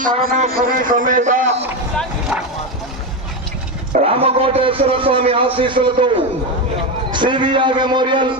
పరమేశ్వరి సమేత రామకోటేశ్వర స్వామి ఆశీస్సులతో CBR memorial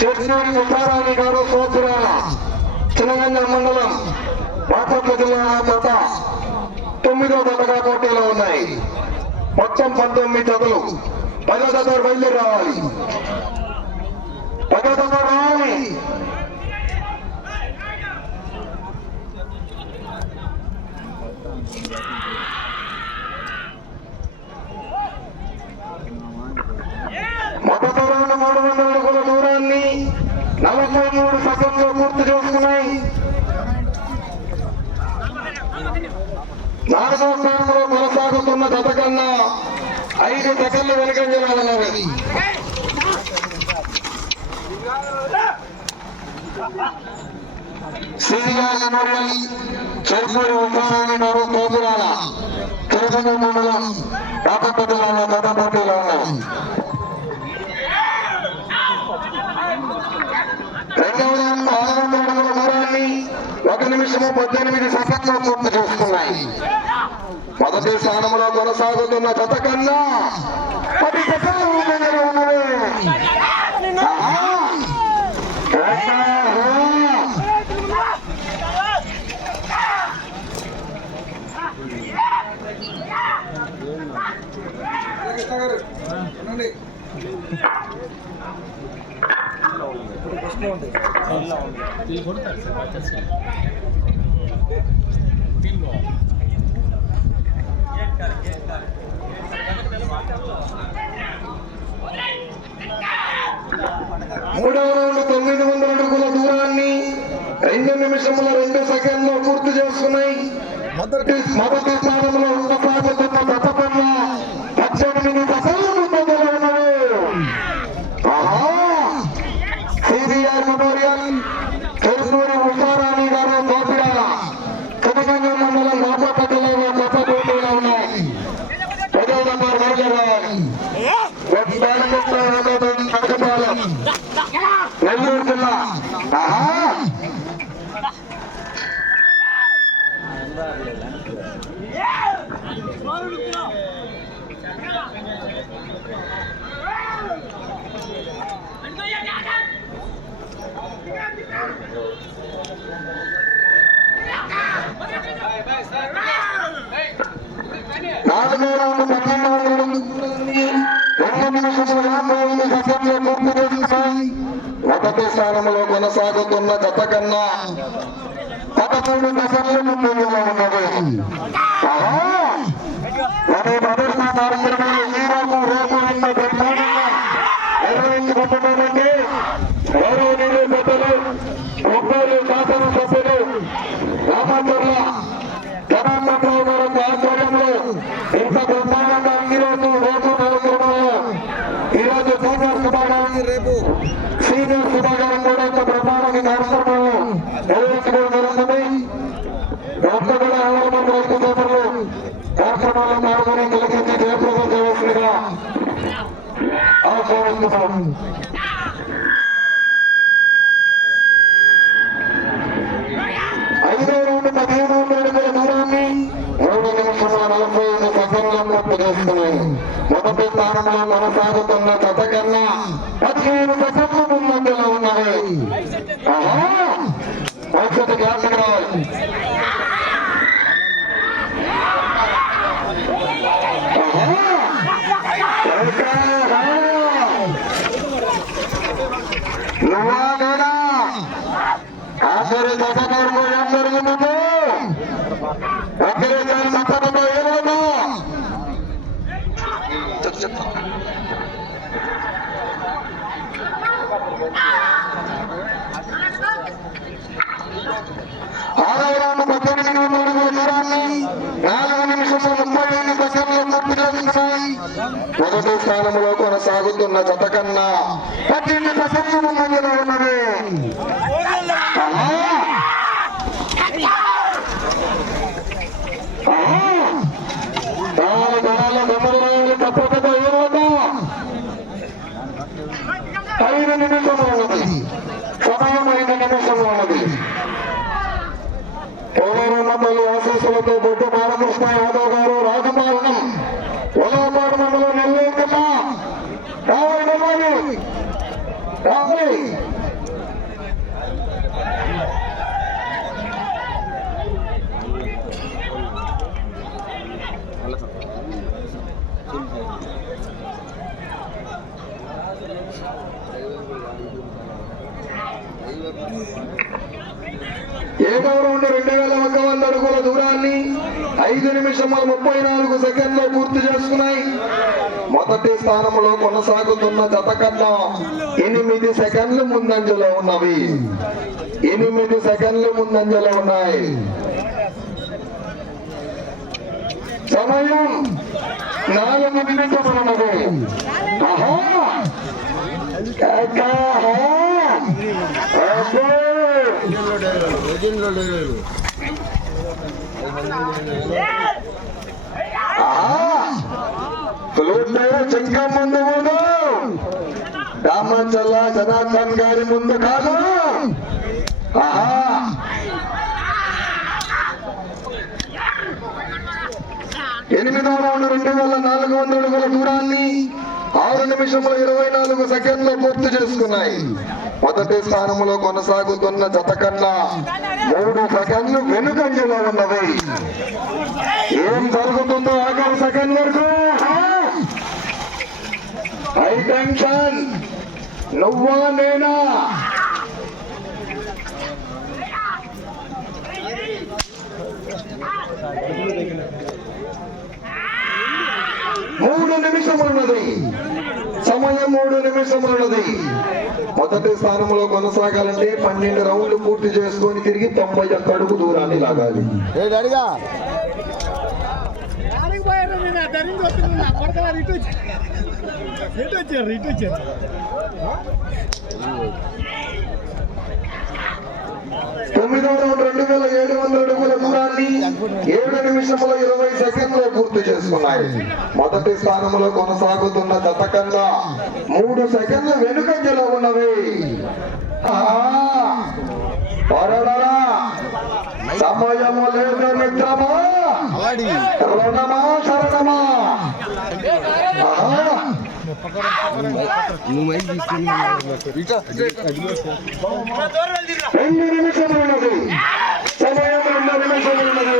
చెట్నూరి ఉత్తారాణి గారు సోదరాల చిన్నగంజ మండలం బాపట్ల జిల్లా జత తొమ్మిదో జతగా పోటీలో ఉన్నాయి. మొత్తం పంతొమ్మిది జతలు. పదో జత బయలుదేరి రావాలి. పదో జత రావాలి మొదటి రౌండ్ మూడు వందల అడుగుల దూరాన్ని నలభై మూడు సెకండ్లు పూర్తి చేసుకున్నాయి నాలుగో స్థానంలో కొనసాగుతున్న గత కన్నా ఐదు సెకండ్లు వెనుకంజనాలన్నవి శ్రీగారి మెమోరియల్ చెరుకూరు ఉపారాయణ గారు తిరుపతి మండలం బాపట్ల జిల్లాలో ఉన్నాయి రెండవ రౌండ్ ఆరు వందల దూరాన్ని ఒక నిమిషము పద్దెనిమిది సెకండ్లు పూర్తి చేస్తున్నాయి. మొదటి స్థానంలో కొనసాగుతున్న జత కన్నా పది సెకండ్లు ముందంజలో ఉన్నవి ఆహా! ఆహా! ఇది కొడతారు సార్ వచ్చేసి మూడవ రౌండ్ తొమ్మిది వందల అడుగుల దూరాన్ని రెండు నిమిషముల రెండు సెకండ్లు పూర్తి చేసుకున్నాయి మొదటి మొదటి నాలుగో రౌండ్ పన్నెండు వందల స్థానంలో కొనసాగుతున్న జత కన్నా పదకొండు సెకండ్లు ముందుగా ఉన్నది శుభాకారం రేపు సీనియర్ శుభాకారం Obrigado, Jorge. కొనసాగుతున్న జత కన్నా పద్దెనిమిది సెకండ్లు ముందంజలో ఉన్నది. ఐదు నిమిషం ఉన్నది సమయం ఐదు నిమిషములు ఉన్నది పోలవరం మండలి ఆశీస్సుల రౌండ్ రెండు వేల ఒక వంద అడుగుల దూరాన్ని ఐదు నిమిషముల ముప్పై నాలుగు సెకండ్లు పూర్తి చేసుకున్నాయి. మొదటి స్థానంలో కొనసాగుతున్న జత కన్నా ఎనిమిది సెకండ్లు ముందంజలో ఉన్నవి. ఎనిమిది సెకండ్లు ముందంజలో ఉన్నాయి. సమయం నాలుగు నిమిషములున్నది ఆహా! చెంకా ముందు ముందు రామాచల్ల జనార్దన్ గారి ముందు కాదు. ఎనిమిదవ రౌండ్ రెండు వేల నాలుగు వందల అడుగుల దూరాన్ని ఆరు నిమిషముల ఇరవై నాలుగు సెకండ్లు పూర్తి చేసుకున్నాయి. మొదటి స్థానంలో కొనసాగుతున్న జత కన్నా మూడు సెకండ్లు వెనుకంజలో ఉన్నవి. ఏం జరుగుతుందో ఆఖరి సెకండ్ వరకు హై టెన్షన్ నువ్వా నేనా మూడు నిమిషములున్నది. సమయం మూడు నిమిషములున్నది. మొదటి స్థానంలో కొనసాగాలంటే పన్నెండు రౌండ్లు పూర్తి చేసుకొని తిరిగి తొంభై ఒక్క అడుగు దూరాన్ని లాగాలి అడిగా ఆడికి పోయారు నేను ఆ ధరించి వస్తుంది నా కొడకవారు ఇటు వచ్చారు ఇటు వచ్చారు ఇటు వచ్చారు. తొమ్మిదో రౌండ్ రెండు వేల ఏడు వందల అడుగుల దూరాన్ని ఏడు నిమిషముల ఇరవై సెకండ్లో పూర్తి చేసుకున్నాయి. మొదటి స్థానంలో కొనసాగుతున్న జత కన్నా మూడు సెకండ్లు వెనుకంజలో ఉన్నవి. పరడరా. సమయము లేదు మిత్రమా రుణమా శరణమా రెండు నిమిషములు ఉన్నది సమయం రెండు నిమిషములు ఉన్నది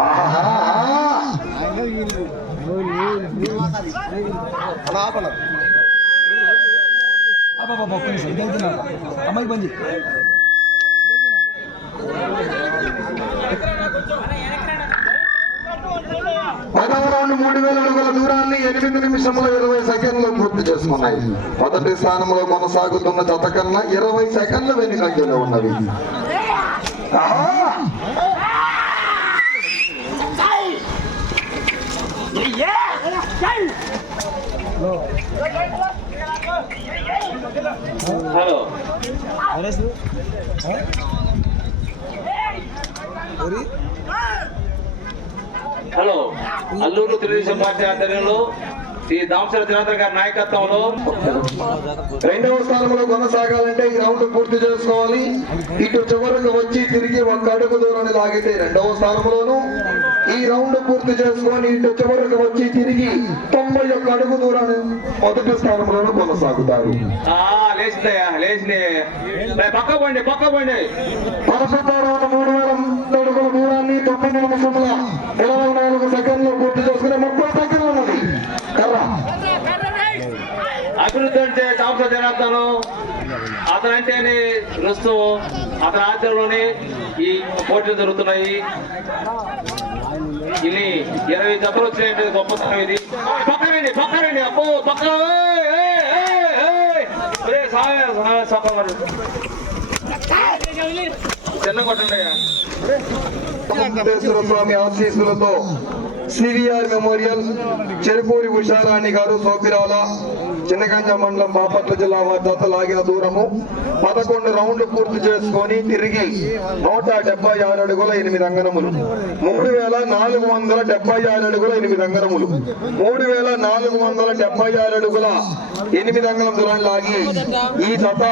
ఆహా. అమ్మాయి బంది పదవ రౌండ్ మూడు వేల అడుగుల దూరాన్ని ఎనిమిది నిమిషముల ఇరవై సెకండ్లు పూర్తి చేసుకున్నాయి. మొదటి స్థానంలో కొనసాగుతున్న జత కన్నా ఇరవై సెకండ్లు వెనుకంజలో ఉన్నవి. ఆహా. Hello. Hello. Alluru Telugu Desam party ఆధ్వర్యంలో శ్రీ దామసర దినాథర్ గారి నాయకత్వంలో రెండవ స్థానంలో కొనసాగాలంటే ఈ రౌండ్ పూర్తి చేసుకోవాలి. ఇటు చివరకు వచ్చి తిరిగి ఒక్క అడుగు దూరాన్ని లాగితే రెండవ స్థానంలోను ఈ రౌండ్ పూర్తి చేసుకొని ఇటు చివరకు వచ్చి తిరిగి తొంభై ఒక్క అడుగు దూరాన్ని మొదటి స్థానంలోను కొనసాగుతారు. పక్క పోండి పక్క పోండి. రౌండ్ మూడు వేల అడుగుల దూరాన్ని తొమ్మిది నిమిషముల ఇరవై నాలుగు సెకండ్లు పూర్తి చేసుకుని ముప్పై సెకండ్లు ఉన్నది కర్ర అభివృద్ధి అంటే దామసర జనార్దను అతనంటేనే రుస్తు అతని ఆధ్వర్యంలోనే ఈ పోటీలు జరుగుతున్నాయి. ఇన్ని ఇరవై దెబ్బలు వచ్చినాయి గొప్పతనం ఇది. పక్కనండి పక్కనండి అబ్బో పక్క చిన్న కొట్టండి స్వామి ఆశీస్సులతో సివిఆర్ మెమోరియల్ చెరుపూరి ఉషారాణి గారు సోపిరాల చిన్నగంజ మండలం బాపట్ల జిల్లా వారి జత లాగిన దూరము పదకొండు రౌండ్లు పూర్తి చేసుకొని తిరిగి నూట డెబ్బై ఆరు అడుగుల ఎనిమిది అంగనములు మూడు వేల నాలుగు వందల డెబ్బై ఆరు అడుగుల ఎనిమిది అంగనములు మూడు వేల నాలుగు వందల డెబ్బై ఆరు అడుగుల ఎనిమిది అంగళం దూరాన్ని లాగి ఈ జత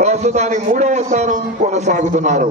ప్రస్తుతానికి మూడవ స్థానం కొనసాగుతున్నారు.